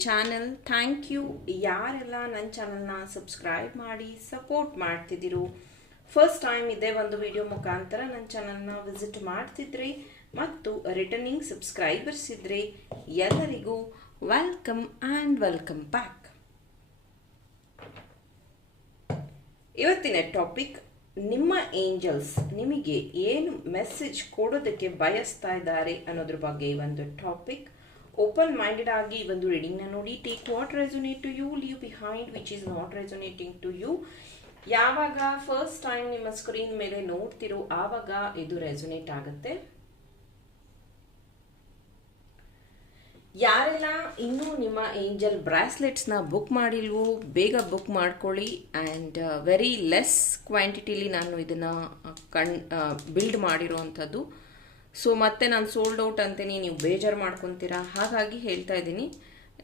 Channel thank you ಯಾರೆಲ್ಲ ನನ್ನ ಚಾನಲ್ನ ಸಬ್ಸ್ಕ್ರೈಬ್ ಮಾಡಿ ಸಪೋರ್ಟ್ ಮಾಡ್ತಿದ್ದೀರೋ ಫಸ್ಟ್ ಟೈಮ್ ಇದೇ ಒಂದು ವಿಡಿಯೋ ಮುಖಾಂತರ ನನ್ನ ಚಾನಲ್ನ ವಿಸಿಟ್ ಮಾಡ್ತಿದ್ರಿ ಮತ್ತು ರಿಟರ್ನಿಂಗ್ ಸಬ್ಸ್ಕ್ರೈಬರ್ಸ್ ಇದ್ರಿ ಎಲ್ಲರಿಗೂ ವೆಲ್ಕಮ್ ಆ್ಯಂಡ್ ವೆಲ್ಕಮ್ ಬ್ಯಾಕ್ ಇವತ್ತಿನ ಟಾಪಿಕ್ ನಿಮ್ಮ ಏಂಜಲ್ಸ್ ನಿಮಗೆ ಏನು ಮೆಸೇಜ್ ಕೊಡೋದಕ್ಕೆ ಬಯಸ್ತಾ ಇದ್ದಾರೆ ಅನ್ನೋದ್ರ ಬಗ್ಗೆ ಒಂದು ಟಾಪಿಕ್ ಓಪನ್ ಮೈಂಡೆಡ್ ಆಗಿ ಒಂದು ರೀಡಿಂಗ್ನ ನೋಡಿ take what resonate to you leave behind which is not resonating to you ಯಾವಾಗ ಫಸ್ಟ್ ಟೈಮ್ ನಿಮ್ಮ ಸ್ಕ್ರೀನ್ ಮೇಲೆ ನೋಡ್ತಿರೋ ಆವಾಗ ಇದು ರೆಸೊನೇಟ್ ಆಗುತ್ತೆ. ಯಾರೆಲ್ಲ ಇನ್ನೂ ನಿಮ್ಮ ಏಂಜಲ್ ಬ್ರಾಸ್ಲೆಟ್ಸ್ನ ಬುಕ್ ಮಾಡಿಲ್ವೋ, ಬೇಗ ಬುಕ್ ಮಾಡ್ಕೊಳ್ಳಿ ಆ್ಯಂಡ್ ವೆರಿ ಲೆಸ್ ಕ್ವಾಂಟಿಟಿಲಿ ನಾನು ಇದನ್ನು ಕಣ್ ಬಿಲ್ಡ್ ಮಾಡಿರೋವಂಥದ್ದು ಸೊ ಮತ್ತೆ ನಾನು ಸೋಲ್ಡ್ ಔಟ್ ಅಂತೇನೆ, ನೀವು ಬೇಜಾರು ಮಾಡ್ಕೊತೀರಾ? ಹಾಗಾಗಿ ಹೇಳ್ತಾ ಇದ್ದೀನಿ.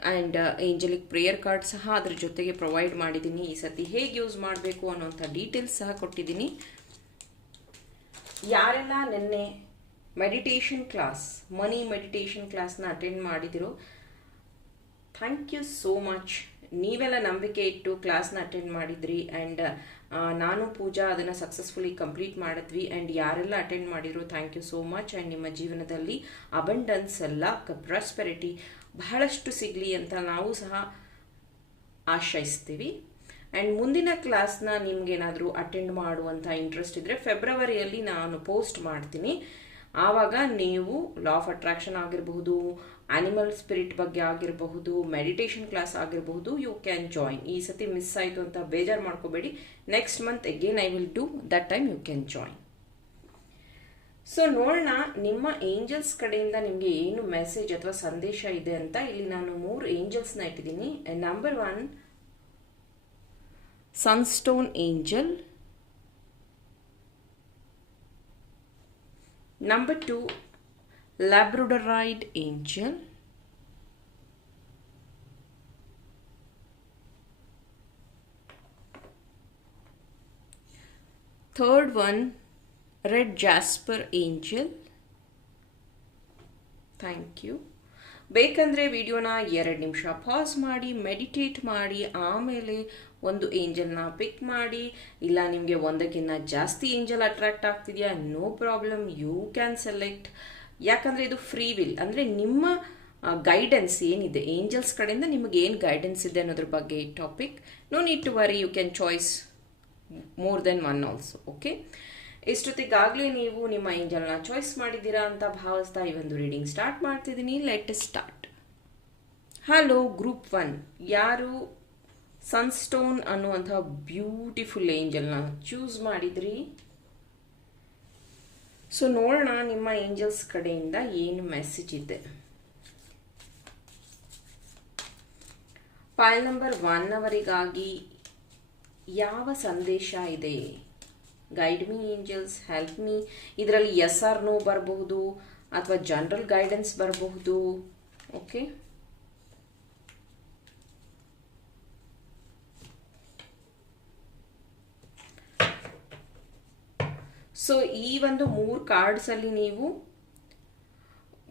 ಆ್ಯಂಡ್ ಏಂಜಲಿಕ್ ಪ್ರೇಯರ್ ಕಾರ್ಡ್ ಸಹ ಅದ್ರ ಜೊತೆಗೆ ಪ್ರೊವೈಡ್ ಮಾಡಿದ್ದೀನಿ. ಈ ಸತಿ ಹೇಗೆ ಯೂಸ್ ಮಾಡಬೇಕು ಅನ್ನೋಂಥ ಡೀಟೇಲ್ಸ್ ಸಹ ಕೊಟ್ಟಿದ್ದೀನಿ. ಯಾರೆಲ್ಲ ನಿನ್ನೆ ಮೆಡಿಟೇಷನ್ ಕ್ಲಾಸ್ ಮನಿ ಮೆಡಿಟೇಷನ್ ಕ್ಲಾಸ್ನ ಅಟೆಂಡ್ ಮಾಡಿದಿರೋ ಥ್ಯಾಂಕ್ ಯು ಸೋ ಮಚ್ ನೀವೆಲ್ಲ ನಂಬಿಕೆ ಇಟ್ಟು ಕ್ಲಾಸ್ನ ಅಟೆಂಡ್ ಮಾಡಿದ್ರಿ. ಆ್ಯಂಡ್ ನಾನು ಪೂಜಾ ಅದನ್ನು ಸಕ್ಸಸ್ಫುಲಿ ಕಂಪ್ಲೀಟ್ ಮಾಡಿದ್ವಿ ಆ್ಯಂಡ್ ಯಾರೆಲ್ಲ ಅಟೆಂಡ್ ಮಾಡಿದ್ರು thank you so much and ನಿಮ್ಮ ಜೀವನದಲ್ಲಿ ಅಬಂಡನ್ಸ್ ಎಲ್ಲ ಪ್ರಾಸ್ಪೆರಿಟಿ ಬಹಳಷ್ಟು ಸಿಗಲಿ ಅಂತ ನಾವು ಸಹ ಆಶ್ರಯಿಸ್ತೀವಿ. ಆ್ಯಂಡ್ ಮುಂದಿನ ಕ್ಲಾಸ್ನ ನಿಮ್ಗೇನಾದರೂ ಅಟೆಂಡ್ ಮಾಡುವಂಥ ಇಂಟ್ರೆಸ್ಟ್ ಇದ್ದರೆ ಫೆಬ್ರವರಿಯಲ್ಲಿ ನಾನು ಪೋಸ್ಟ್ ಮಾಡ್ತೀನಿ. ಆವಾಗ ನೀವು ಲಾ ಆಫ್ ಅಟ್ರಾಕ್ಷನ್ ಆಗಿರಬಹುದು ಆನಿಮಲ್ ಸ್ಪಿರಿಟ್ ಬಗ್ಗೆ ಆಗಿರಬಹುದು ಮೆಡಿಟೇಷನ್ ಕ್ಲಾಸ್ ಆಗಿರಬಹುದು ಯು ಕ್ಯಾನ್ ಜಾಯಿನ್ ಈ ಸತಿ ಮಿಸ್ ಆಯಿತು ಅಂತ ಬೇಜಾರು ಮಾಡ್ಕೋಬೇಡಿ. Next month again I will do that time you can join so ನೋಡೋಣ ನಿಮ್ಮ ಏಂಜಲ್ಸ್ ಕಡೆಯಿಂದ ನಿಮಗೆ ಏನು ಮೆಸೇಜ್ ಅಥವಾ ಸಂದೇಶ ಇದೆ ಅಂತ ಇಲ್ಲಿ ನಾನು ಮೂರು ಏಂಜಲ್ಸ್ನ ಇಟ್ಟಿದ್ದೀನಿ. Number one sunstone angel Number two, Labradorite angel. Third one, Red Jasper angel. Thank you ಬೇಕಂದರೆ ವಿಡಿಯೋನ ಎರಡು ನಿಮಿಷ ಪಾಸ್ ಮಾಡಿ ಮೆಡಿಟೇಟ್ ಮಾಡಿ ಆಮೇಲೆ ಒಂದು ಏಂಜಲ್ನ ಪಿಕ್ ಮಾಡಿ, ಇಲ್ಲ ನಿಮಗೆ ಒಂದಕ್ಕಿಂತ ಜಾಸ್ತಿ angel attract ಆಗ್ತಿದೆಯಾ? No problem you can select ಯಾಕಂದರೆ ಇದು ಫ್ರೀ ವಿಲ್ ಅಂದರೆ ನಿಮ್ಮ ಗೈಡೆನ್ಸ್ ಏನಿದೆ? ಏಂಜಲ್ಸ್ ಕಡೆಯಿಂದ ನಿಮಗೆ ಏನು ಗೈಡೆನ್ಸ್ ಇದೆ ಅನ್ನೋದ್ರ ಬಗ್ಗೆ ಈ topic no need to worry you can choice more than one also okay ಇಷ್ಟೊತ್ತಿಗಾಗಲೇ ನೀವು ನಿಮ್ಮ ಏಂಜಲ್ನ ಚಾಯ್ಸ್ ಮಾಡಿದ್ದೀರಾ ಅಂತ ಭಾವಿಸ್ತಾ ಈ ಒಂದು ರೀಡಿಂಗ್ ಸ್ಟಾರ್ಟ್ ಮಾಡ್ತಿದ್ದೀನಿ. Let start hello group one ಯಾರು ಸನ್ಸ್ಟೋನ್ ಅನ್ನುವಂಥ ಬ್ಯೂಟಿಫುಲ್ ಏಂಜಲ್ನ ಚೂಸ್ ಮಾಡಿದ್ರಿ. ಸೊ ನೋಡೋಣ ನಿಮ್ಮ ಏಂಜಲ್ಸ್ ಕಡೆಯಿಂದ ಏನು ಮೆಸೇಜ್ ಇದೆ. ಫೈಲ್ ನಂಬರ್ ಒನ್ ಅವರಿಗಾಗಿ ಯಾವ ಸಂದೇಶ ಇದೆ? Guide me angels help me ಇದರಲ್ಲಿ ಎಸ್ ಆರ್ ನೋ ಬರಬಹುದು, ಅಥವಾ ಜನರಲ್ ಗೈಡೆನ್ಸ್ ಬರಬಹುದು. ಓಕೆ ಸೊ ಈ ಒಂದು ಮೂರು ಕಾರ್ಡ್ಸಲ್ಲಿ ನೀವು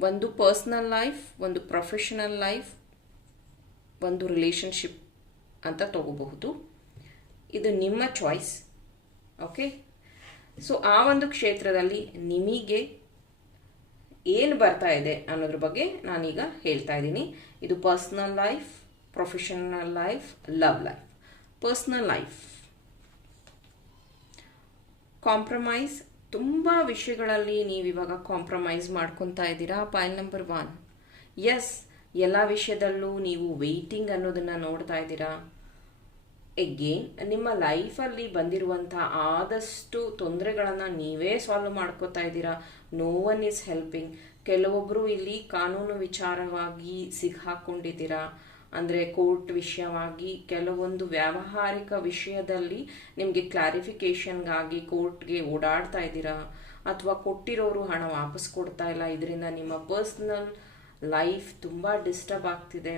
ಒಂದು ಪರ್ಸ್ನಲ್ ಲೈಫ್ ಒಂದು ಪ್ರೊಫೆಷನಲ್ ಲೈಫ್ ಒಂದು ರಿಲೇಷನ್ಶಿಪ್ ಅಂತ ತಗೋಬಹುದು. ಇದು ನಿಮ್ಮ ಚಾಯ್ಸ್ ಓಕೆ ಸೊ ಆ ಒಂದು ಕ್ಷೇತ್ರದಲ್ಲಿ ನಿಮಗೆ ಏನು ಬರ್ತಾ ಇದೆ ಅನ್ನೋದ್ರ ಬಗ್ಗೆ ನಾನೀಗ ಹೇಳ್ತಾ ಇದ್ದೀನಿ. ಇದು personal life professional life love life personal life compromise ತುಂಬ ವಿಷಯಗಳಲ್ಲಿ ನೀವು ಇವಾಗ ಕಾಂಪ್ರಮೈಸ್ ಮಾಡ್ಕೊತಾ ಇದ್ದೀರಾ? ಪಾಯಿಲ್ ನಂಬರ್ ಒನ್ ಎಸ್ ಎಲ್ಲ ವಿಷಯದಲ್ಲೂ ನೀವು ವೆಯ್ಟಿಂಗ್ ಅನ್ನೋದನ್ನು ನೋಡ್ತಾ ಇದ್ದೀರಾ? ಎಗೇನ್ ನಿಮ್ಮ ಲೈಫಲ್ಲಿ ಬಂದಿರುವಂಥ ಆದಷ್ಟು ತೊಂದರೆಗಳನ್ನು ನೀವೇ ಸಾಲ್ವ್ ಮಾಡ್ಕೋತಾ ಇದ್ದೀರಾ? ನೋ ಒನ್ ಈಸ್ ಹೆಲ್ಪಿಂಗ್ ಕೆಲವೊಬ್ಬರು ಇಲ್ಲಿ ಕಾನೂನು ವಿಚಾರವಾಗಿ ಸಿಕ್ಕಾಕೊಂಡಿದ್ದೀರಾ ಅಂದರೆ ಕೋರ್ಟ್ ವಿಷಯವಾಗಿ ಕೆಲವೊಂದು ವ್ಯಾವಹಾರಿಕ ವಿಷಯದಲ್ಲಿ ನಿಮಗೆ ಕ್ಲಾರಿಫಿಕೇಷನ್ಗಾಗಿ ಕೋರ್ಟ್ಗೆ ಓಡಾಡ್ತಾ ಇದ್ದೀರಾ? ಅಥವಾ ಕೊಟ್ಟಿರೋರು ಹಣ ವಾಪಸ್ ಕೊಡ್ತಾ ಇಲ್ಲ, ಇದರಿಂದ ನಿಮ್ಮ ಪರ್ಸ್ನಲ್ ಲೈಫ್ ತುಂಬ ಡಿಸ್ಟರ್ಬ್ ಆಗ್ತಿದೆ.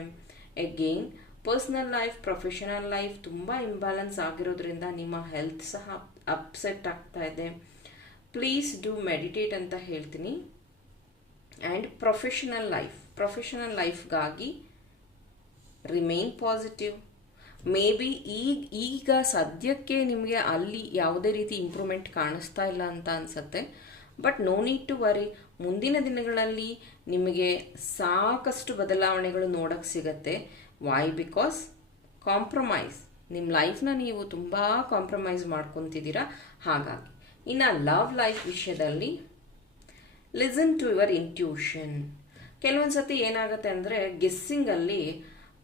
Again personal life professional life ತುಂಬ ಇಂಬ್ಯಾಲೆನ್ಸ್ ಆಗಿರೋದ್ರಿಂದ ನಿಮ್ಮ ಹೆಲ್ತ್ ಸಹ ಅಪ್ಸೆಟ್ ಆಗ್ತಾ ಇದೆ. ಪ್ಲೀಸ್ ಡೂ ಮೆಡಿಟೇಟ್ ಅಂತ ಹೇಳ್ತೀನಿ. ಆ್ಯಂಡ್ ಪ್ರೊಫೆಷನಲ್ ಲೈಫ್ ಪ್ರೊಫೆಷನಲ್ ಲೈಫ್ಗಾಗಿ ರಿಮೈನ್ ಪಾಸಿಟಿವ್ ಮೇ ಬಿ ಈಗ ಈಗ ಸದ್ಯಕ್ಕೆ ನಿಮಗೆ ಅಲ್ಲಿ ಯಾವುದೇ ರೀತಿ ಇಂಪ್ರೂವ್ಮೆಂಟ್ ಕಾಣಿಸ್ತಾ ಇಲ್ಲ ಅಂತ ಅನಿಸುತ್ತೆ. But no need to worry ಮುಂದಿನ ದಿನಗಳಲ್ಲಿ ನಿಮಗೆ ಸಾಕಷ್ಟು ಬದಲಾವಣೆಗಳು ನೋಡೋಕ್ಕೆ ಸಿಗತ್ತೆ. ವೈ ಬಿಕಾಸ್ ಕಾಂಪ್ರಮೈಸ್ ನಿಮ್ಮ ಲೈಫ್ನ ನೀವು ತುಂಬ ಕಾಂಪ್ರಮೈಸ್ ಮಾಡ್ಕೊತಿದ್ದೀರಾ? ಹಾಗಾಗಿ, ಇನ್ನು ಲವ್ ಲೈಫ್ ವಿಷಯದಲ್ಲಿ ಲಿಸನ್ ಟು ಯುವರ್ ಇಂಟ್ಯೂಷನ್ ಕೆಲವೊಂದು ಸತಿ ಏನಾಗುತ್ತೆ ಅಂದರೆ ಗೆಸ್ಸಿಂಗಲ್ಲಿ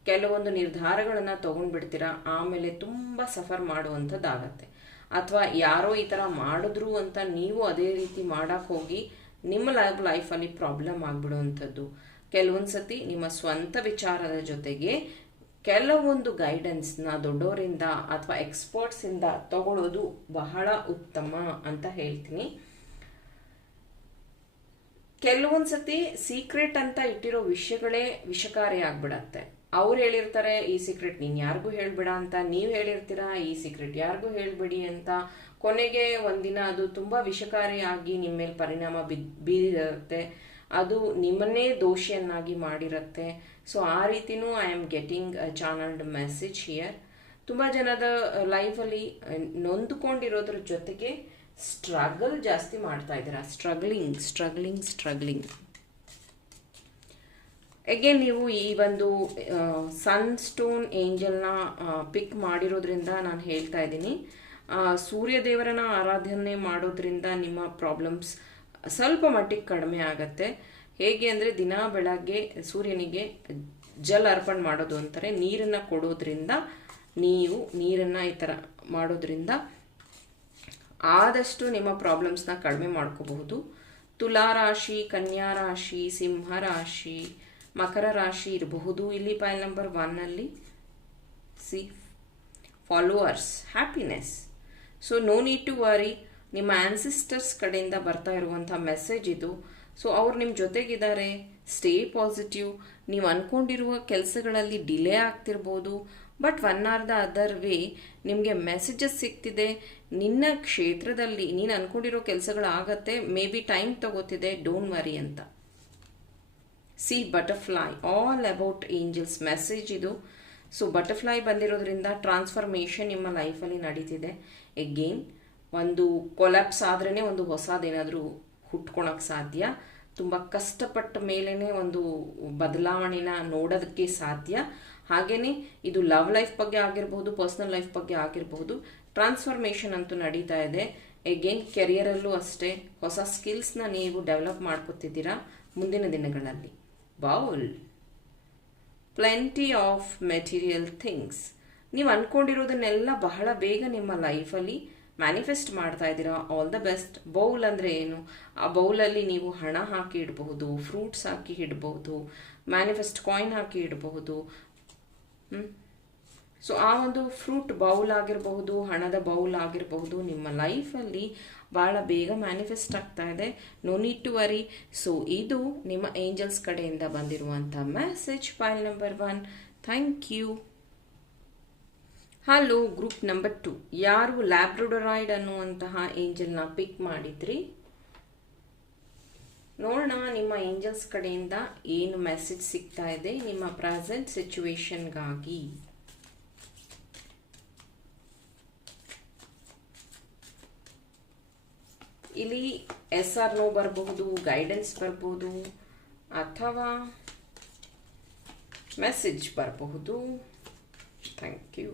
ಕೆಲವೊಂದು ನಿರ್ಧಾರಗಳನ್ನು ತೊಗೊಂಡ್ಬಿಡ್ತೀರಾ? ಆಮೇಲೆ ತುಂಬ ಸಫರ್ ಮಾಡುವಂಥದ್ದಾಗತ್ತೆ. ಅಥವಾ ಯಾರೋ ಈ ಥರ ಮಾಡಿದ್ರು ಅಂತ ನೀವು ಅದೇ ರೀತಿ ಮಾಡೋಕ್ಕೆ ಹೋಗಿ ನಿಮ್ಮ ಲೈಫ್ ಲೈಫಲ್ಲಿ ಪ್ರಾಬ್ಲಮ್ ಆಗಿಬಿಡುವಂಥದ್ದು. ಕೆಲವೊಂದು ಸತಿ ನಿಮ್ಮ ಸ್ವಂತ ವಿಚಾರದ ಜೊತೆಗೆ ಕೆಲವೊಂದು ಗೈಡೆನ್ಸ್ನ ದೊಡ್ಡವರಿಂದ ಅಥವಾ ಎಕ್ಸ್ಪರ್ಟ್ಸಿಂದ ತಗೊಳ್ಳೋದು ಬಹಳ ಉತ್ತಮ ಅಂತ ಹೇಳ್ತೀನಿ. ಕೆಲವೊಂದು ಸತಿ ಸೀಕ್ರೆಟ್ ಅಂತ ಇಟ್ಟಿರೋ ವಿಷಯಗಳೇ ವಿಷಕಾರಿ ಆಗ್ಬಿಡತ್ತೆ. ಅವ್ರು ಹೇಳಿರ್ತಾರೆ, ಈ ಸೀಕ್ರೆಟ್ ನೀನು ಯಾರಿಗೂ ಹೇಳ್ಬೇಡ ಅಂತ ನೀವು ಹೇಳಿರ್ತೀರಾ, ಈ ಸೀಕ್ರೆಟ್ ಯಾರಿಗೂ ಹೇಳ್ಬೇಡಿ ಅಂತ ಕೊನೆಗೆ ಒಂದಿನ ಅದು ತುಂಬ ವಿಷಕಾರಿಯಾಗಿ ನಿಮ್ಮ ಮೇಲೆ ಪರಿಣಾಮ ಬೀರಿರುತ್ತೆ ಅದು ನಿಮ್ಮನ್ನೇ ದೋಷಿಯನ್ನಾಗಿ ಮಾಡಿರುತ್ತೆ. ಸೊ ಆ ರೀತಿನೂ I am getting channelled message here ತುಂಬ ಜನದ ಲೈಫಲ್ಲಿ ನೊಂದುಕೊಂಡಿರೋದ್ರ ಜೊತೆಗೆ ಸ್ಟ್ರಗಲ್ ಜಾಸ್ತಿ ಮಾಡ್ತಾ ಇದ್ದೀರಾ? ಸ್ಟ್ರಗ್ಲಿಂಗ್ ಸ್ಟ್ರಗ್ಲಿಂಗ್ ಸ್ಟ್ರಗ್ಲಿಂಗ್ ಎಗೇನ್ ನೀವು ಈ ಒಂದು ಸನ್ ಸ್ಟೋನ್ ಏಂಜಲ್ನ ಪಿಕ್ ಮಾಡಿರೋದ್ರಿಂದ ನಾನು ಹೇಳ್ತಾ ಇದ್ದೀನಿ. ಸೂರ್ಯ ದೇವರನ್ನ ಆರಾಧನೆ ಮಾಡೋದ್ರಿಂದ ನಿಮ್ಮ ಪ್ರಾಬ್ಲಮ್ಸ್ ಸ್ವಲ್ಪ ಮಟ್ಟಿಗೆ ಕಡಿಮೆ ಆಗತ್ತೆ. ಹೇಗೆ ಅಂದರೆ ದಿನ ಬೆಳಗ್ಗೆ ಸೂರ್ಯನಿಗೆ ಜಲ್ ಅರ್ಪಣೆ ಮಾಡೋದು ಅಂತಾರೆ. ನೀರನ್ನು ಕೊಡೋದ್ರಿಂದ ನೀವು ನೀರನ್ನು ಈ ಥರ ಮಾಡೋದ್ರಿಂದ ಆದಷ್ಟು ನಿಮ್ಮ ಪ್ರಾಬ್ಲಮ್ಸ್ನ ಕಡಿಮೆ ಮಾಡ್ಕೋಬಹುದು. ತುಲಾರಾಶಿ ಕನ್ಯಾ ರಾಶಿ ಸಿಂಹ ಮಕರ ರಾಶಿ ಇರಬಹುದು. ಇಲ್ಲಿ ಪಾಯಲ್ ನಂಬರ್ ಒನ್ನಲ್ಲಿ see followers happiness so no need to worry ನಿಮ್ಮ ಆನ್ಸಿಸ್ಟರ್ಸ್ ಕಡೆಯಿಂದ ಬರ್ತಾ ಇರುವಂಥ ಮೆಸೇಜ್ ಇದು. ಸೊ ಅವ್ರು ನಿಮ್ಮ ಜೊತೆಗಿದ್ದಾರೆ. ಸ್ಟೇ ಪಾಸಿಟಿವ್ ನೀವು ಅಂದ್ಕೊಂಡಿರುವ ಕೆಲಸಗಳಲ್ಲಿ delay ಆಗ್ತಿರ್ಬೋದು. But one or the other way ನಿಮಗೆ ಮೆಸೇಜಸ್ ಸಿಗ್ತಿದೆ. ನಿನ್ನ ಕ್ಷೇತ್ರದಲ್ಲಿ, ನೀನು ಅಂದ್ಕೊಂಡಿರೋ ಕೆಲಸಗಳಾಗತ್ತೆ. ಮೇ ಬಿ ಟೈಮ್ ತಗೋತಿದೆ. ಡೋಂಟ್ ವರಿ ಅಂತ. See butterfly all about angels message ಇದು. ಸೊ ಬಟರ್ಫ್ಲೈ ಬಂದಿರೋದ್ರಿಂದ ಟ್ರಾನ್ಸ್ಫಾರ್ಮೇಷನ್ ನಿಮ್ಮ ಲೈಫಲ್ಲಿ ನಡೀತಿದೆ. ಎಗೇನ್ ಒಂದು ಕೊಲಾಪ್ಸ್ ಆದ್ರೇ ಒಂದು ಹೊಸದೇನಾದರೂ ಹುಟ್ಕೊಳಕ್ಕೆ ಸಾಧ್ಯ. ತುಂಬ ಕಷ್ಟಪಟ್ಟ ಮೇಲೇ ಒಂದು ಬದಲಾವಣೆನ ನೋಡೋದಕ್ಕೆ ಸಾಧ್ಯ. ಹಾಗೆಯೇ ಇದು ಲವ್ ಲೈಫ್ ಬಗ್ಗೆ ಆಗಿರಬಹುದು ಪರ್ಸ್ನಲ್ ಲೈಫ್ ಬಗ್ಗೆ ಆಗಿರಬಹುದು. ಟ್ರಾನ್ಸ್ಫಾರ್ಮೇಷನ್ ಅಂತೂ ನಡೀತಾ ಇದೆ. ಎಗೇನ್ ಕೆರಿಯರಲ್ಲೂ ಅಷ್ಟೇ. ಹೊಸ ಸ್ಕಿಲ್ಸ್ನ ನೀವು ಡೆವಲಪ್ ಮಾಡ್ಕೊತಿದ್ದೀರಾ ಮುಂದಿನ ದಿನಗಳಲ್ಲಿ. Bowl. Plenty of material things ನೀವು ಅಂದ್ಕೊಂಡಿರೋದನ್ನೆಲ್ಲ ಬಹಳ ಬೇಗ ನಿಮ್ಮ ಲೈಫಲ್ಲಿ ಮ್ಯಾನಿಫೆಸ್ಟ್ ಮಾಡ್ತಾ ಇದ್ದೀರಾ? ಆಲ್ ದ ಬೆಸ್ಟ್ ಬೌಲ್ ಅಂದರೆ ಏನು? ಆ ಬೌಲಲ್ಲಿ ನೀವು ಹಣ ಹಾಕಿ ಇಡಬಹುದು ಫ್ರೂಟ್ಸ್ ಹಾಕಿ ಇಡಬಹುದು ಮ್ಯಾನಿಫೆಸ್ಟ್ ಕಾಯಿನ್ ಹಾಕಿ ಇಡಬಹುದು. ಸೊ ಆ ಒಂದು ಫ್ರೂಟ್ ಬೌಲ್ ಆಗಿರಬಹುದು, ಹಣದ ಬೌಲ್ ಆಗಿರಬಹುದು, ನಿಮ್ಮ ಲೈಫಲ್ಲಿ ಭಾಳ ಬೇಗ ಮ್ಯಾನಿಫೆಸ್ಟ್ ಆಗ್ತಾ ಇದೆ. No need to worry so ಇದು ನಿಮ್ಮ ಏಂಜಲ್ಸ್ ಕಡೆಯಿಂದ ಬಂದಿರುವಂಥ message pile number one thank you hello group number two ಯಾರು ಲ್ಯಾಬ್ರೋಡರಾಯ್ಡ್ ಅನ್ನುವಂತಹ ಏಂಜಲ್ನ ಪಿಕ್ ಮಾಡಿದ್ರಿ? ನೋಡೋಣ, ನಿಮ್ಮ ಏಂಜಲ್ಸ್ ಕಡೆಯಿಂದ ಏನು ಮೆಸೇಜ್ ಸಿಗ್ತಾ ಇದೆ ನಿಮ್ಮ ಪ್ರೆಸೆಂಟ್ ಸಿಚುವೇಶನ್ಗಾಗಿ ಇಲ್ಲಿ ಎಸ್ ಆರ್ ನೋ ಬರಬಹುದು ಗೈಡೆನ್ಸ್ ಬರಬಹುದು, ಅಥವಾ ಮೆಸೇಜ್ ಬರಬಹುದು. ಥ್ಯಾಂಕ್ ಯು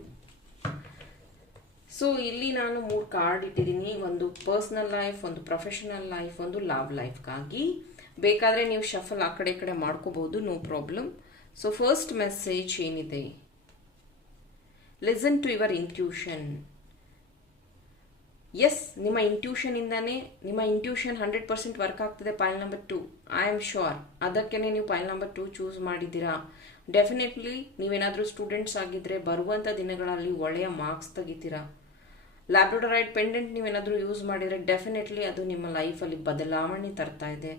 ಸೊ ಇಲ್ಲಿ ನಾನು ಮೂರು ಕಾರ್ಡ್ ಇಟ್ಟಿದ್ದೀನಿ. ಒಂದು ಪರ್ಸ್ನಲ್ ಲೈಫ್ ಒಂದು ಪ್ರೊಫೆಷನಲ್ ಲೈಫ್ ಒಂದು ಲವ್ ಲೈಫ್ಗಾಗಿ ಬೇಕಾದರೆ ನೀವು ಶಫಲ್ ಆ ಕಡೆ ಈ ಕಡೆ ಮಾಡ್ಕೋಬಹುದು no problem so first message ಏನಿದೆ? Listen to your intuition yes ನಿಮ್ಮ ಇಂಟ್ಯೂಷನಿಂದನೇ ನಿಮ್ಮ ಇಂಟ್ಯೂಷನ್ ಹಂಡ್ರೆಡ್ ಪರ್ಸೆಂಟ್ ವರ್ಕ್ ಆಗ್ತದೆ pile number two I am sure ಅದಕ್ಕೇ ನೀವು ಪೈಲ್ ನಂಬರ್ ಟು ಚೂಸ್ ಮಾಡಿದ್ದೀರಾ. ಡೆಫಿನೆಟ್ಲಿ ನೀವೇನಾದರೂ ಸ್ಟೂಡೆಂಟ್ಸ್ ಆಗಿದ್ದರೆ ಬರುವಂಥ ದಿನಗಳಲ್ಲಿ ಒಳ್ಳೆಯ ಮಾರ್ಕ್ಸ್ ತೆಗಿತೀರಾ. ಲ್ಯಾಬ್ರೋಡರೈಡ್ ಪೆಂಡೆಂಟ್ ನೀವೇನಾದರೂ ಯೂಸ್ ಮಾಡಿದರೆ ಡೆಫಿನೆಟ್ಲಿ ಅದು ನಿಮ್ಮ ಲೈಫಲ್ಲಿ ಬದಲಾವಣೆ ತರ್ತಾ ಇದೆ.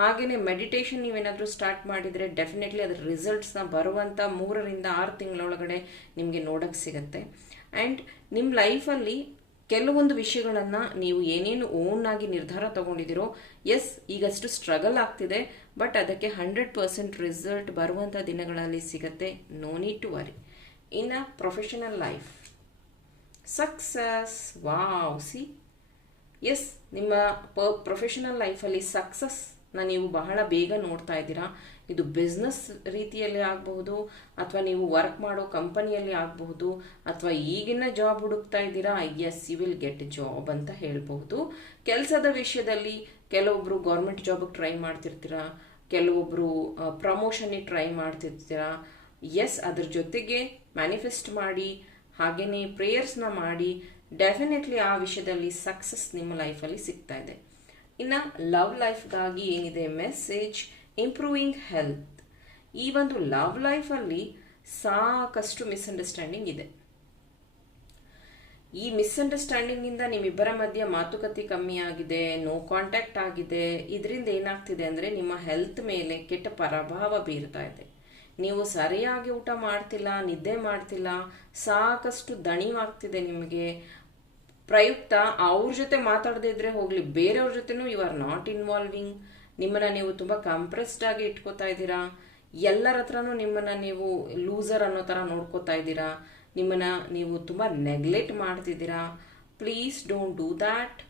ಹಾಗೆಯೇ ಮೆಡಿಟೇಷನ್ ನೀವೇನಾದರೂ ಸ್ಟಾರ್ಟ್ ಮಾಡಿದರೆ ಡೆಫಿನೆಟ್ಲಿ ಅದರ ರಿಸಲ್ಟ್ಸ್ನ ಬರುವಂಥ ಮೂರರಿಂದ ಆರು ತಿಂಗಳೊಳಗಡೆ ನಿಮಗೆ ನೋಡೋಕ್ಕೆ ಸಿಗುತ್ತೆ. ಆ್ಯಂಡ್ ನಿಮ್ಮ ಲೈಫಲ್ಲಿ ಕೆಲವೊಂದು ವಿಷಯಗಳನ್ನು ನೀವು ಏನೇನು ಓನ್ ಆಗಿ ನಿರ್ಧಾರ ತಗೊಂಡಿದ್ದೀರೋ ಎಸ್ ಈಗಷ್ಟು ಸ್ಟ್ರಗಲ್ ಆಗ್ತಿದೆ ಬಟ್ ಅದಕ್ಕೆ ಹಂಡ್ರೆಡ್ ಪರ್ಸೆಂಟ್ ರಿಸಲ್ಟ್ ಬರುವಂಥ ದಿನಗಳಲ್ಲಿ ಸಿಗತ್ತೆ. No need to worry in a professional life success wow see yes ನಿಮ್ಮ ಪ ಪ್ರೊಫೆಷನಲ್ ಲೈಫಲ್ಲಿ ಸಕ್ಸಸ್ನ ನೀವು ಬಹಳ ಬೇಗ ನೋಡ್ತಾ ಇದ್ದೀರಾ. ಇದು ಬಿಸ್ನೆಸ್ ರೀತಿಯಲ್ಲಿ ಆಗಬಹುದು, ಅಥವಾ ನೀವು ವರ್ಕ್ ಮಾಡೋ ಕಂಪನಿಯಲ್ಲಿ ಆಗಬಹುದು, ಅಥವಾ ಈಗಿನ ಜಾಬ್ ಹುಡುಕ್ತಾ ಇದ್ದೀರಾ yes you will get job ಅಂತ ಹೇಳಬಹುದು. ಕೆಲಸದ ವಿಷಯದಲ್ಲಿ ಕೆಲವೊಬ್ರು ಗೌರ್ಮೆಂಟ್ ಜಾಬಿಗೆ ಟ್ರೈ ಮಾಡ್ತಿರ್ತೀರಾ, ಕೆಲವೊಬ್ರು ಪ್ರಮೋಷನ್ಗೆ ಟ್ರೈ ಮಾಡ್ತಿರ್ತೀರಾ ಎಸ್ ಅದ್ರ ಜೊತೆಗೆ ಮ್ಯಾನಿಫೆಸ್ಟ್ ಮಾಡಿ ಹಾಗೆಯೇ ಪ್ರೇಯರ್ಸ್ನ ಮಾಡಿ ಡೆಫಿನೆಟ್ಲಿ ಆ ವಿಷಯದಲ್ಲಿ ಸಕ್ಸಸ್ ನಿಮ್ಮ ಲೈಫಲ್ಲಿ ಸಿಗ್ತಾ ಇದೆ. ಇನ್ನು ಲವ್ ಲೈಫ್ಗಾಗಿ ಏನಿದೆ? ಮೆಸೇಜ್ ಇಂಪ್ರೂವಿಂಗ್ ಹೆಲ್ತ್ ಈ ಒಂದು ಲವ್ ಲೈಫಲ್ಲಿ ಸಾಕಷ್ಟು ಮಿಸ್ಅಂಡರ್ಸ್ಟ್ಯಾಂಡಿಂಗ್ ಇದೆ. ಈ ಮಿಸ್ಅಂಡರ್ಸ್ಟ್ಯಾಂಡಿಂಗಿಂದ ನಿಮ್ಮಿಬ್ಬರ ಮಧ್ಯೆ ಮಾತುಕತೆ ಕಮ್ಮಿ ಆಗಿದೆ ನೋ ಕಾಂಟ್ಯಾಕ್ಟ್ ಆಗಿದೆ. ಇದರಿಂದ ಏನಾಗ್ತಿದೆ ಅಂದರೆ ನಿಮ್ಮ ಹೆಲ್ತ್ ಮೇಲೆ ಕೆಟ್ಟ ಪ್ರಭಾವ ಬೀರ್ತಾ ಇದೆ. ನೀವು ಸರಿಯಾಗಿ ಊಟ ಮಾಡ್ತಿಲ್ಲ, ನಿದ್ದೆ ಮಾಡ್ತಿಲ್ಲ, ಸಾಕಷ್ಟು ದಣಿವಾಗ್ತಿದೆ ನಿಮಗೆ. ಪ್ರಯುಕ್ತ ಅವ್ರ ಜೊತೆ ಮಾತಾಡದೇ ಇದ್ರೆ ಹೋಗ್ಲಿ, ಬೇರೆಯವ್ರ ಜೊತೆನೂ ಯು ಆರ್ ನಾಟ್ ಇನ್ವಾಲ್ವಿಂಗ್ ನಿಮ್ಮನ್ನ ನೀವು ತುಂಬ ಕಂಪ್ರೆಸ್ಡ್ ಆಗಿ ಇಟ್ಕೋತಾ ಇದ್ದೀರಾ? ಎಲ್ಲರ ಹತ್ರನೂ ನಿಮ್ಮನ್ನ ನೀವು ಲೂಸರ್ ಅನ್ನೋ ಥರ ನೋಡ್ಕೋತಾ ಇದ್ದೀರಾ? ನಿಮ್ಮನ್ನ ನೀವು ತುಂಬ ನೆಗ್ಲೆಕ್ಟ್ ಮಾಡ್ತಿದ್ದೀರಾ? ಪ್ಲೀಸ್ ಡೋಂಟ್ ಡೂ ದ್ಯಾಟ್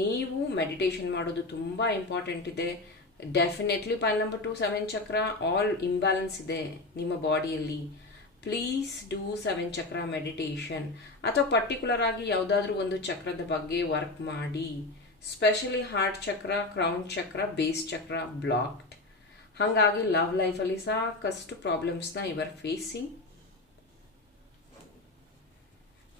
ನೀವು ಮೆಡಿಟೇಷನ್ ಮಾಡೋದು ತುಂಬ ಇಂಪಾರ್ಟೆಂಟ್ ಇದೆ. Definitely Pal number two seven chakra all imbalance ಇದೆ ನಿಮ್ಮ ಬಾಡಿಯಲ್ಲಿ please do seven chakra meditation ಅಥವಾ ಪರ್ಟಿಕ್ಯುಲರ್ ಆಗಿ ಯಾವುದಾದ್ರೂ ಒಂದು ಚಕ್ರದ ಬಗ್ಗೆ ವರ್ಕ್ ಮಾಡಿ. Specially heart chakra crown chakra base chakra blocked ಹಾಗಾಗಿ ಲವ್ ಲೈಫಲ್ಲಿ ಸಾಕಷ್ಟು ಪ್ರಾಬ್ಲಮ್ಸ್ನ ಇವರ್ ಫೇಸಿಂಗ್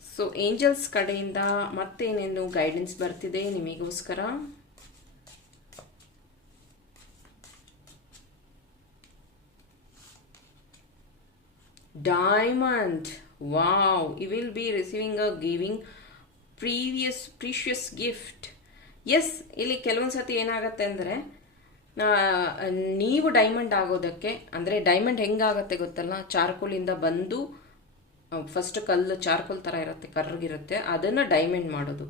ಸೊ ಏಂಜಲ್ಸ್ ಕಡೆಯಿಂದ ಮತ್ತೇನೇನು ಗೈಡೆನ್ಸ್ ಬರ್ತಿದೆ ನಿಮಗೋಸ್ಕರ? Diamond wow you will be receiving a giving previous precious gift yes, ಇಲ್ಲಿ ಕೆಲವೊಂದು ಸತಿ ಏನಾಗುತ್ತೆ ಅಂದರೆ ನೀವು ಡೈಮಂಡ್ ಆಗೋದಕ್ಕೆ, ಅಂದರೆ ಡೈಮಂಡ್ ಹೆಂಗಾಗತ್ತೆ ಗೊತ್ತಲ್ಲ? ಚಾರ್ಕೋಲಿಂದ ಬಂದು ಫಸ್ಟ್ ಕಲ್ಲು ಚಾರ್ಕೋಲ್ ಥರ ಇರುತ್ತೆ, ಕರ್ರಗಿರುತ್ತೆ, ಅದನ್ನು ಡೈಮಂಡ್ ಮಾಡೋದು.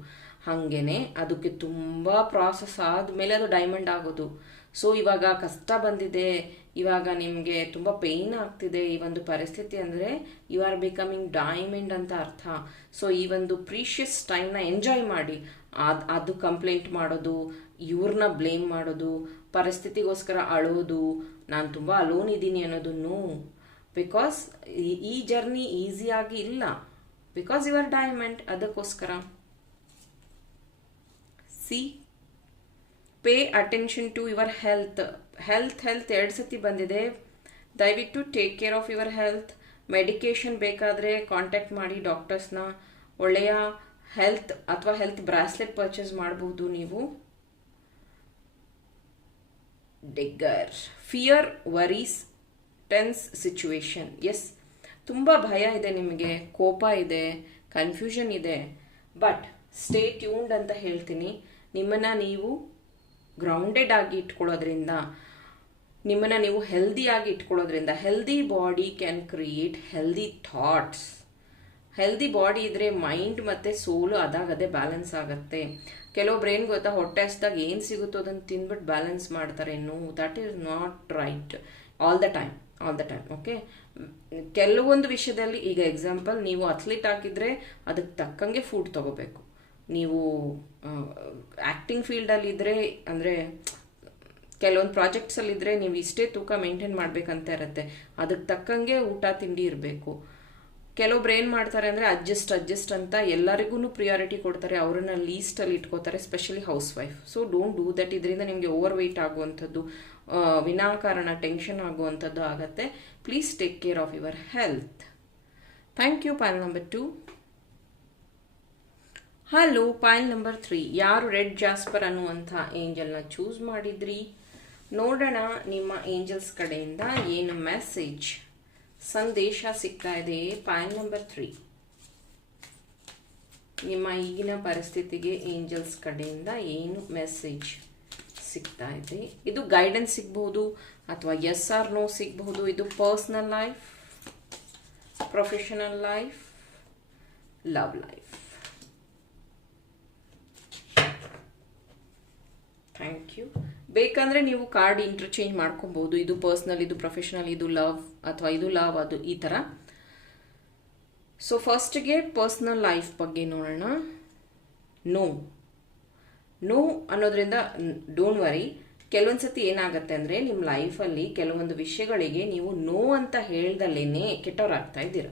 ಹಾಗೇನೆ, ಅದಕ್ಕೆ ತುಂಬ ಪ್ರಾಸೆಸ್ ಆದಮೇಲೆ ಅದು ಡೈಮಂಡ್ ಆಗೋದು. ಸೊ ಇವಾಗ ಕಷ್ಟ ಬಂದಿದೆ. ಇವಾಗ ನಿಮಗೆ ತುಂಬ ಪೇಯ್ನ್ ಆಗ್ತಿದೆ ಈ ಒಂದು ಪರಿಸ್ಥಿತಿ ಅಂದರೆ ಯು ಆರ್ ಬಿಕಮಿಂಗ್ ಡೈಮಂಡ್ ಅಂತ ಅರ್ಥ. ಸೊ ಈ ಒಂದು ಪ್ರೀಷಿಯಸ್ ಟೈಮ್ನ ಎಂಜಾಯ್ ಮಾಡಿ. ಅದು ಅದು ಕಂಪ್ಲೇಂಟ್ ಮಾಡೋದು ಇವ್ರನ್ನ ಬ್ಲೇಮ್ ಮಾಡೋದು, ಪರಿಸ್ಥಿತಿಗೋಸ್ಕರ ಅಳೋದು, ನಾನು ತುಂಬ ಅಲೋನ್ ಇದ್ದೀನಿ ಅನ್ನೋದನ್ನು. ಬಿಕಾಸ್ ಈ ಜರ್ನಿ ಈಸಿಯಾಗಿ ಇಲ್ಲ. ಬಿಕಾಸ್ ಯು ಆರ್ ಡೈಮಂಡ್ ಅದಕ್ಕೋಸ್ಕರ. See pay attention to your health health health ಎರಡು ಸತಿ ಬಂದಿದೆ. ದಯವಿಟ್ಟು take care of your health medication ಬೇಕಾದರೆ ಕಾಂಟ್ಯಾಕ್ಟ್ ಮಾಡಿ ಡಾಕ್ಟರ್ಸ್ನ ಒಳ್ಳೆಯ ಹೆಲ್ತ್ ಅಥವಾ ಹೆಲ್ತ್ ಬ್ರಾಸ್ಲೆಟ್ ಪರ್ಚೇಸ್ ಮಾಡಬಹುದು ನೀವು. Digger fear worries tense situation yes ತುಂಬ ಭಯ ಇದೆ ನಿಮಗೆ. ಕೋಪ ಇದೆ. ಕನ್ಫ್ಯೂಷನ್ ಇದೆ. ಬಟ್ ಸ್ಟೇ ಟ್ಯೂನ್ಡ್ ಅಂತ ಹೇಳ್ತೀನಿ. ನಿಮ್ಮನ್ನು ನೀವು ಗ್ರೌಂಡೆಡ್ ಆಗಿ ಇಟ್ಕೊಳ್ಳೋದ್ರಿಂದ ನಿಮ್ಮನ್ನು ನೀವು ಹೆಲ್ದಿಯಾಗಿ ಇಟ್ಕೊಳ್ಳೋದ್ರಿಂದ healthy body can create healthy thoughts healthy body ಇದ್ದರೆ ಮೈಂಡ್ ಮತ್ತು ಸೋಲು ಅದಾಗದೆ ಬ್ಯಾಲೆನ್ಸ್ ಆಗುತ್ತೆ. ಕೆಲವೊಬ್ರು ಏನು ಗೊತ್ತಾ ಹೊಟ್ಟೆ ಹಸ್ದಾಗ ಏನು ಸಿಗುತ್ತೋ ಅದನ್ನು ತಿಂದ್ಬಿಟ್ಟು ಬ್ಯಾಲೆನ್ಸ್ ಮಾಡ್ತಾರೆ no that is not right all the time all the time okay ಕೆಲವೊಂದು ವಿಷಯದಲ್ಲಿ ಈಗ ಎಕ್ಸಾಂಪಲ್ ನೀವು ಅಥ್ಲೀಟ್ ಆಗಿದ್ರೆ ಅದಕ್ಕೆ ತಕ್ಕಂಗೆ ಫುಡ್ ತಗೋಬೇಕು. ನೀವು ಆ್ಯಕ್ಟಿಂಗ್ ಫೀಲ್ಡಲ್ಲಿ ಇದ್ದರೆ ಅಂದರೆ ಕೆಲವೊಂದು ಪ್ರಾಜೆಕ್ಟ್ಸಲ್ಲಿದ್ದರೆ ನೀವು ಇಷ್ಟೇ ತೂಕ ಮೇಂಟೈನ್ ಮಾಡಬೇಕಂತ ಇರುತ್ತೆ. ಅದಕ್ಕೆ ತಕ್ಕಂಗೆ ಊಟ, ತಿಂಡಿ ಇರಬೇಕು. ಕೆಲವೊಬ್ರು ಏನು ಮಾಡ್ತಾರೆ ಅಂದರೆ ಅಡ್ಜಸ್ಟ್ ಅಡ್ಜಸ್ಟ್ ಅಂತ ಎಲ್ಲರಿಗೂ ಪ್ರಿಯಾರಿಟಿ ಕೊಡ್ತಾರೆ, ಅವರನ್ನ ಲೀಸ್ಟಲ್ಲಿ ಇಟ್ಕೋತಾರೆ specially house wife so don't do that ಇದರಿಂದ ನಿಮಗೆ ಓವರ್ ವೆಯ್ಟ್ ಆಗುವಂಥದ್ದು ವಿನಾಕಾರಣ ಟೆನ್ಷನ್ ಆಗುವಂಥದ್ದು ಆಗುತ್ತೆ. Please take care of your health thank you pile number two hello pile number three ಯಾರು ರೆಡ್ ಜಾಸ್ಪರ್ ಅನ್ನುವಂಥ ಏಂಜಲ್ನ ಚೂಸ್ ಮಾಡಿದ್ರಿ? ನೋಡೋಣ ನಿಮ್ಮ ಏಂಜಲ್ಸ್ ಕಡೆಯಿಂದ ಏನು ಮೆಸೇಜ್ ಸಂದೇಶ ಸಿಗ್ತಾ ಇದೆ ಪಾಯಿಲ್ ನಂಬರ್ ತ್ರೀ ನಿಮ್ಮ ಈಗಿನ ಪರಿಸ್ಥಿತಿಗೆ ಏಂಜಲ್ಸ್ ಕಡೆಯಿಂದ ಏನು ಮೆಸೇಜ್ ಸಿಗ್ತಾ ಇದೆ? ಇದು ಗೈಡೆನ್ಸ್ ಸಿಗ್ಬಹುದು ಅಥವಾ ಎಸ್ ಆರ್ ನೋ ಸಿಗ್ಬಹುದು ಇದು personal life professional life love life thank you ಬೇಕಂದರೆ ನೀವು ಕಾರ್ಡ್ ಇಂಟರ್ಚೇಂಜ್ ಮಾಡ್ಕೊಬೋದು. ಇದು ಪರ್ಸ್ನಲ್ ಇದು ಪ್ರೊಫೆಷನಲ್ ಇದು ಲವ್ ಅಥವಾ ಇದು ಲವ್ ಅದು ಈ ಥರ ಸೊ ಫಸ್ಟ್ಗೆ ಪರ್ಸ್ನಲ್ ಲೈಫ್ ಬಗ್ಗೆ ನೋಡೋಣ. ನೋ ನೋ ಅನ್ನೋದ್ರಿಂದ ಡೋಂಟ್ ವರಿ ಕೆಲವೊಂದು ಸತಿ ಏನಾಗುತ್ತೆ ಅಂದರೆ ನಿಮ್ಮ ಲೈಫಲ್ಲಿ ಕೆಲವೊಂದು ವಿಷಯಗಳಿಗೆ ನೀವು ನೋ ಅಂತ ಹೇಳ್ದಲ್ಲೇ ಕೆಟ್ಟವರಾಗ್ತಾ ಇದ್ದೀರ.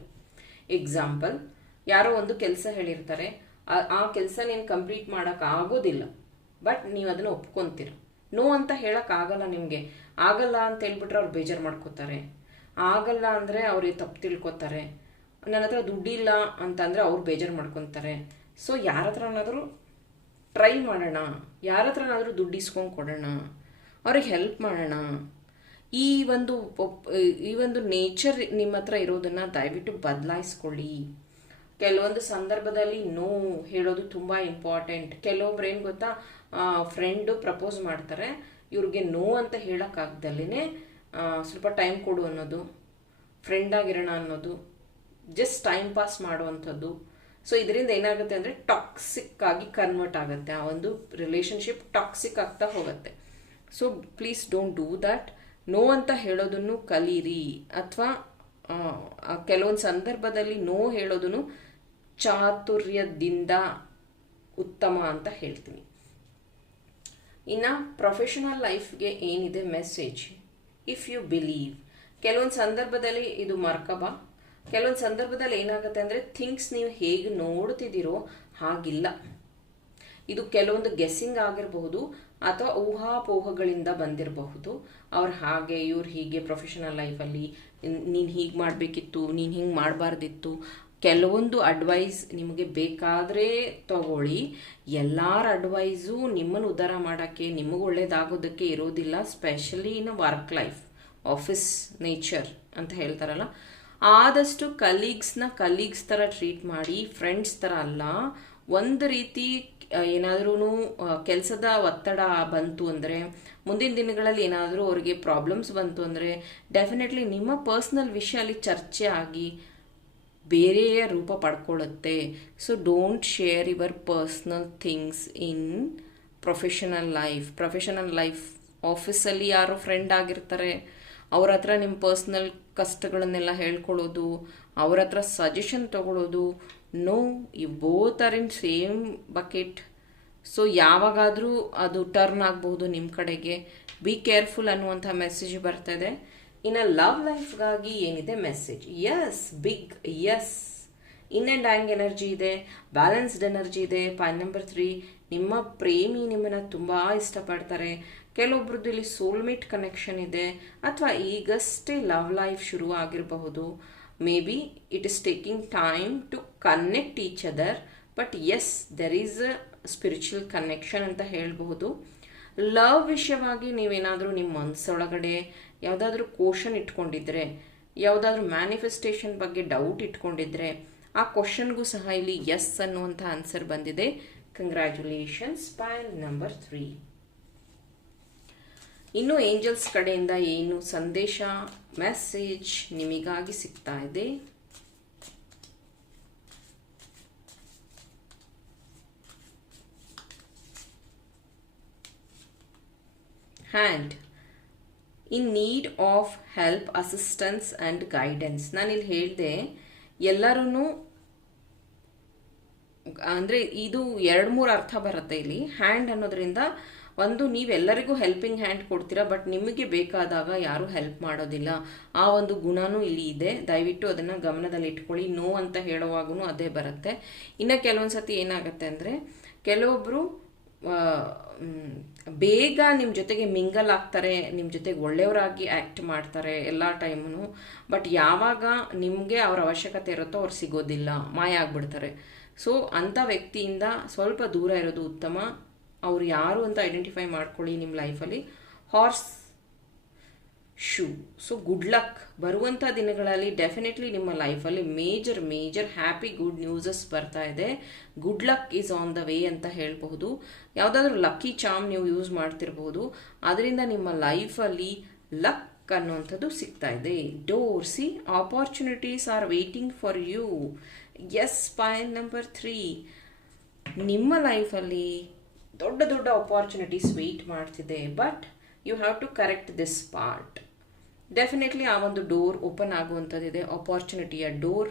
ಎಕ್ಸಾಂಪಲ್ ಯಾರೋ ಒಂದು ಕೆಲಸ ಹೇಳಿರ್ತಾರೆ. ಆ- ಕೆಲಸ ನೀನು ಕಂಪ್ಲೀಟ್ ಮಾಡೋಕ್ಕಾಗೋದಿಲ್ಲ ಬಟ್ ನೀವು ಅದನ್ನ ಒಪ್ಕೊಂತೀರ. ನೋ ಅಂತ ಹೇಳೋಕ್ಕಾಗಲ್ಲ ನಿಮಗೆ. ಆಗಲ್ಲ ಅಂತ ಹೇಳ್ಬಿಟ್ರೆ ಅವ್ರು ಬೇಜಾರು ಮಾಡ್ಕೋತಾರೆ. ಆಗಲ್ಲ ಅಂದರೆ ಅವ್ರಿಗೆ ತಪ್ಪು ತಿಳ್ಕೊತಾರೆ. ನನ್ನ ಹತ್ರ ದುಡ್ಡಿಲ್ಲ ಅಂತಂದರೆ ಅವ್ರು ಬೇಜಾರು ಮಾಡ್ಕೊತಾರೆ. ಸೊ ಯಾರ ಹತ್ರನಾದರೂ ಟ್ರೈ ಮಾಡೋಣ. ಯಾರ ಹತ್ರನಾದರೂ ದುಡ್ಡು ಇಸ್ಕೊಂಡು ಕೊಡೋಣ. ಅವ್ರಿಗೆ ಹೆಲ್ಪ್ ಮಾಡೋಣ. ಈ ಒಂದು ಈ ಒಂದು ನೇಚರ್ ನಿಮ್ಮ ಹತ್ರ ಇರೋದನ್ನ ದಯವಿಟ್ಟು ಬದಲಾಯಿಸ್ಕೊಳ್ಳಿ. ಕೆಲವೊಂದು ಸಂದರ್ಭದಲ್ಲಿ ನೋ ಹೇಳೋದು ತುಂಬ ಇಂಪಾರ್ಟೆಂಟ್ ಕೆಲವೊಬ್ರು ಏನು ಗೊತ್ತಾ? ಫ್ರೆಂಡು ಪ್ರಪೋಸ್ ಮಾಡ್ತಾರೆ, ಇವ್ರಿಗೆ ನೋ ಅಂತ ಹೇಳೋಕ್ಕಾಗ್ದಲ್ಲೇ ಸ್ವಲ್ಪ ಟೈಮ್ ಕೊಡು ಅನ್ನೋದು ಫ್ರೆಂಡ್ ಆಗಿರೋಣ ಅನ್ನೋದು ಜಸ್ಟ್ ಟೈಮ್ ಪಾಸ್ ಮಾಡುವಂಥದ್ದು. ಸೊ ಇದರಿಂದ ಏನಾಗುತ್ತೆ ಅಂದರೆ ಟಾಕ್ಸಿಕ್ ಆಗಿ ಕನ್ವರ್ಟ್ ಆಗುತ್ತೆ. ಆ ಒಂದು ರಿಲೇಷನ್ಶಿಪ್ ಟಾಕ್ಸಿಕ್ ಆಗ್ತಾ ಹೋಗುತ್ತೆ. So please don't do that no ಅಂತ ಹೇಳೋದನ್ನು ಕಲೀರಿ. ಅಥವಾ ಕೆಲವೊಂದು ಸಂದರ್ಭದಲ್ಲಿ ನೋ ಹೇಳೋದನ್ನು ಚಾತುರ್ಯದಿಂದ ಉತ್ತಮ ಅಂತ ಹೇಳ್ತೀನಿ. ಇನ್ನು ಪ್ರೊಫೆಷನಲ್ ಲೈಫ್ಗೆ ಏನಿದೆ ಮೆಸೇಜ್ ಇಫ್ ಯು ಬಿಲೀವ್ ಕೆಲವೊಂದು ಸಂದರ್ಭದಲ್ಲಿ ಇದು ಮರ್ಕಬ. ಕೆಲವೊಂದು ಸಂದರ್ಭದಲ್ಲಿ ಏನಾಗುತ್ತೆ ಅಂದರೆ ಥಿಂಗ್ಸ್ ನೀವು ಹೇಗೆ ನೋಡ್ತಿದ್ದೀರೋ ಹಾಗಿಲ್ಲ. ಇದು ಕೆಲವೊಂದು ಗೆಸ್ಸಿಂಗ್ ಆಗಿರಬಹುದು ಅಥವಾ ಊಹಾಪೋಹಗಳಿಂದ ಬಂದಿರಬಹುದು. ಅವ್ರು ಹಾಗೆ, ಇವ್ರು ಹೀಗೆ ಪ್ರೊಫೆಷನಲ್ ಲೈಫಲ್ಲಿ ನೀನು ಹೀಗೆ ಮಾಡಬೇಕಿತ್ತು, ನೀನು ಹಿಂಗೆ ಮಾಡಬಾರ್ದಿತ್ತು ಕೆಲವೊಂದು ಅಡ್ವೈಸ್ ನಿಮಗೆ ಬೇಕಾದರೆ ತಗೊಳ್ಳಿ. ಎಲ್ಲರ ಅಡ್ವೈಸು ನಿಮ್ಮನ್ನು ಉದ್ಧಾರ ಮಾಡೋಕ್ಕೆ, ನಿಮಗೆ ಒಳ್ಳೇದಾಗೋದಕ್ಕೆ ಇರೋದಿಲ್ಲ. Specially in work life office nature ಅಂತ ಹೇಳ್ತಾರಲ್ಲ. ಆದಷ್ಟು ಕಲೀಗ್ಸ್ನ ಕಲೀಗ್ಸ್ ಥರ ಟ್ರೀಟ್ ಮಾಡಿ ಫ್ರೆಂಡ್ಸ್ ಥರ ಅಲ್ಲ. ಒಂದು ರೀತಿ ಏನಾದ್ರೂ ಕೆಲಸದ ಒತ್ತಡ ಬಂತು ಅಂದರೆ, ಮುಂದಿನ ದಿನಗಳಲ್ಲಿ ಏನಾದರೂ ಅವ್ರಿಗೆ ಪ್ರಾಬ್ಲಮ್ಸ್ ಬಂತು ಅಂದರೆ ಡೆಫಿನೆಟ್ಲಿ ನಿಮ್ಮ ಪರ್ಸ್ನಲ್ ವಿಷಯ ಅಲ್ಲಿ ಚರ್ಚೆ ಆಗಿ ಬೇರೆಯ ರೂಪ ಪಡ್ಕೊಳ್ಳುತ್ತೆ. So don't share your personal things in professional life professional life ಆಫೀಸಲ್ಲಿ ಯಾರೋ ಫ್ರೆಂಡ್ ಆಗಿರ್ತಾರೆ. ಅವ್ರ ಹತ್ರ ನಿಮ್ಮ ಪರ್ಸ್ನಲ್ ಕಷ್ಟಗಳನ್ನೆಲ್ಲ ಹೇಳ್ಕೊಳ್ಳೋದು, ಅವ್ರ ಹತ್ರ ಸಜೆಷನ್ ತಗೊಳ್ಳೋದು no you both are in same bucket so ಯಾವಾಗಾದರೂ ಅದು ಟರ್ನ್ ಆಗಬಹುದು ನಿಮ್ಮ ಕಡೆಗೆ. ಬಿ ಕೇರ್ಫುಲ್ ಅನ್ನುವಂಥ ಮೆಸೇಜ್ ಬರ್ತದೆ. ಇನ್ನು ಲವ್ ಲೈಫ್ಗಾಗಿ ಏನಿದೆ message. Yes big yes yin and yang energy ಇದೆ ಬ್ಯಾಲೆನ್ಸ್ಡ್ ಎನರ್ಜಿ ಇದೆ. ಪಾಯಿಂಟ್ ನಂಬರ್ ತ್ರೀ ನಿಮ್ಮ ಪ್ರೇಮಿ ನಿಮ್ಮನ್ನು ತುಂಬ ಇಷ್ಟಪಡ್ತಾರೆ. ಕೆಲವೊಬ್ರದ್ದು ಇಲ್ಲಿ ಸೋಲ್ಮೇಟ್ ಕನೆಕ್ಷನ್ ಇದೆ, ಅಥವಾ ಈಗಷ್ಟೇ ಲವ್ ಲೈಫ್ ಶುರು ಆಗಿರಬಹುದು. May be it is taking time to connect each other but yes there is a spiritual connection ಅಂತ ಹೇಳಬಹುದು. ಲವ್ ವಿಷಯವಾಗಿ ನೀವೇನಾದರೂ ನಿಮ್ಮ ಮನಸ್ಸೊಳಗಡೆ ಯಾವುದಾದ್ರೂ ಕ್ವಶನ್ ಇಟ್ಕೊಂಡಿದ್ರೆ, ಯಾವುದಾದ್ರೂ ಮ್ಯಾನಿಫೆಸ್ಟೇಷನ್ ಬಗ್ಗೆ ಡೌಟ್ ಇಟ್ಕೊಂಡಿದ್ರೆ, ಆ ಕ್ವಶನ್ಗೂ ಸಹ ಇಲ್ಲಿ ಎಸ್ ಅನ್ನುವಂಥ ಆನ್ಸರ್ ಬಂದಿದೆ. ಕಂಗ್ರ್ಯಾಚುಲೇಷನ್ಸ್ ಪಾಯಲ್ ನಂಬರ್ ತ್ರೀ ಇನ್ನು ಏಂಜಲ್ಸ್ ಕಡೆಯಿಂದ ಏನು ಸಂದೇಶ ಮೆಸೇಜ್ ನಿಮಗಾಗಿ ಸಿಗ್ತಾ ಇದೆ. Hand in need of help assistance and guidance ನಾನಿಲ್ಲಿ ಹೇಳಿದೆ ಎಲ್ಲರೂ ಅಂದರೆ ಇದು ಎರಡು ಮೂರು ಅರ್ಥ ಬರುತ್ತೆ ಇಲ್ಲಿ. ಹ್ಯಾಂಡ್ ಅನ್ನೋದ್ರಿಂದ ಒಂದು, ನೀವೆಲ್ಲರಿಗೂ ಹೆಲ್ಪಿಂಗ್ ಹ್ಯಾಂಡ್ ಕೊಡ್ತೀರಾ ಬಟ್ ನಿಮಗೆ ಬೇಕಾದಾಗ ಯಾರೂ ಹೆಲ್ಪ್ ಮಾಡೋದಿಲ್ಲ. ಆ ಒಂದು ಗುಣನೂ ಇಲ್ಲಿ ಇದೆ. ದಯವಿಟ್ಟು ಅದನ್ನು ಗಮನದಲ್ಲಿ ಇಟ್ಕೊಳ್ಳಿ. ನೋ ಅಂತ ಹೇಳುವಾಗೂ ಅದೇ ಬರುತ್ತೆ. ಇನ್ನು ಕೆಲವೊಂದು ಸತಿ ಏನಾಗುತ್ತೆ ಅಂದರೆ ಕೆಲವೊಬ್ಬರು ಬೇಗ ನಿಮ್ಮ ಜೊತೆಗೆ ಮಿಂಗಲ್ ಆಗ್ತಾರೆ ನಿಮ್ಮ ಜೊತೆಗೆ ಒಳ್ಳೆಯವರಾಗಿ ಆ್ಯಕ್ಟ್ ಮಾಡ್ತಾರೆ ಎಲ್ಲ ಟೈಮು ಬಟ್ ಯಾವಾಗ ನಿಮಗೆ ಅವ್ರ ಅವಶ್ಯಕತೆ ಇರುತ್ತೋ ಅವ್ರು ಸಿಗೋದಿಲ್ಲ, ಮಾಯ ಆಗ್ಬಿಡ್ತಾರೆ. ಸೊ ಅಂಥ ವ್ಯಕ್ತಿಯಿಂದ ಸ್ವಲ್ಪ ದೂರ ಇರೋದು ಉತ್ತಮ. ಅವ್ರು ಯಾರು ಅಂತ ಐಡೆಂಟಿಫೈ ಮಾಡ್ಕೊಳ್ಳಿ ನಿಮ್ಮ ಲೈಫಲ್ಲಿ horse shoe. So good luck ಬರುವಂಥ ದಿನಗಳಲ್ಲಿ ಡೆಫಿನೆಟ್ಲಿ ನಿಮ್ಮ ಲೈಫಲ್ಲಿ major major happy good newses ಬರ್ತಾ ಇದೆ. Good luck is on the way ಅಂತ ಹೇಳಬಹುದು. ಯಾವುದಾದ್ರೂ ಲಕ್ಕಿ ಚಾಮ್ ನೀವು ಯೂಸ್ ಮಾಡ್ತಿರ್ಬೋದು ಅದರಿಂದ ನಿಮ್ಮ ಲೈಫಲ್ಲಿ ಲಕ್ ಅನ್ನುವಂಥದ್ದು ಸಿಗ್ತಾ ಇದೆ. Door see opportunities are waiting for you yes point number three ನಿಮ್ಮ ಲೈಫಲ್ಲಿ ದೊಡ್ಡ ದೊಡ್ಡ ಅಪಾರ್ಚುನಿಟೀಸ್ ವೆಯ್ಟ್ ಮಾಡ್ತಿದೆ. But you have to correct this part definitely ಆ ಒಂದು ಡೋರ್ ಓಪನ್ ಆಗುವಂಥದ್ದಿದೆ. ಅಪಾರ್ಚುನಿಟಿಯ ಡೋರ್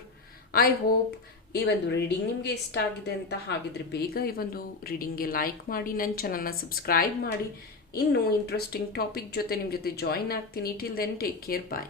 ಐ ಹೋಪ್ ಈ ಒಂದು ರೀಡಿಂಗ್ ನಿಮಗೆ ಇಷ್ಟ ಆಗಿದೆ ಅಂತ ಹಾಗಿದ್ರೆ ಬೇಗ ಈ ಒಂದು ರೀಡಿಂಗ್ಗೆ ಲೈಕ್ ಮಾಡಿ ನನ್ನ ಚಾನಲ್ನ ಸಬ್ಸ್ಕ್ರೈಬ್ ಮಾಡಿ. ಇನ್ನೂ ಇಂಟ್ರೆಸ್ಟಿಂಗ್ ಟಾಪಿಕ್ ಜೊತೆ ನಿಮ್ಮ ಜೊತೆ ಜಾಯಿನ್ ಆಗ್ತೀನಿ. Till then take care bye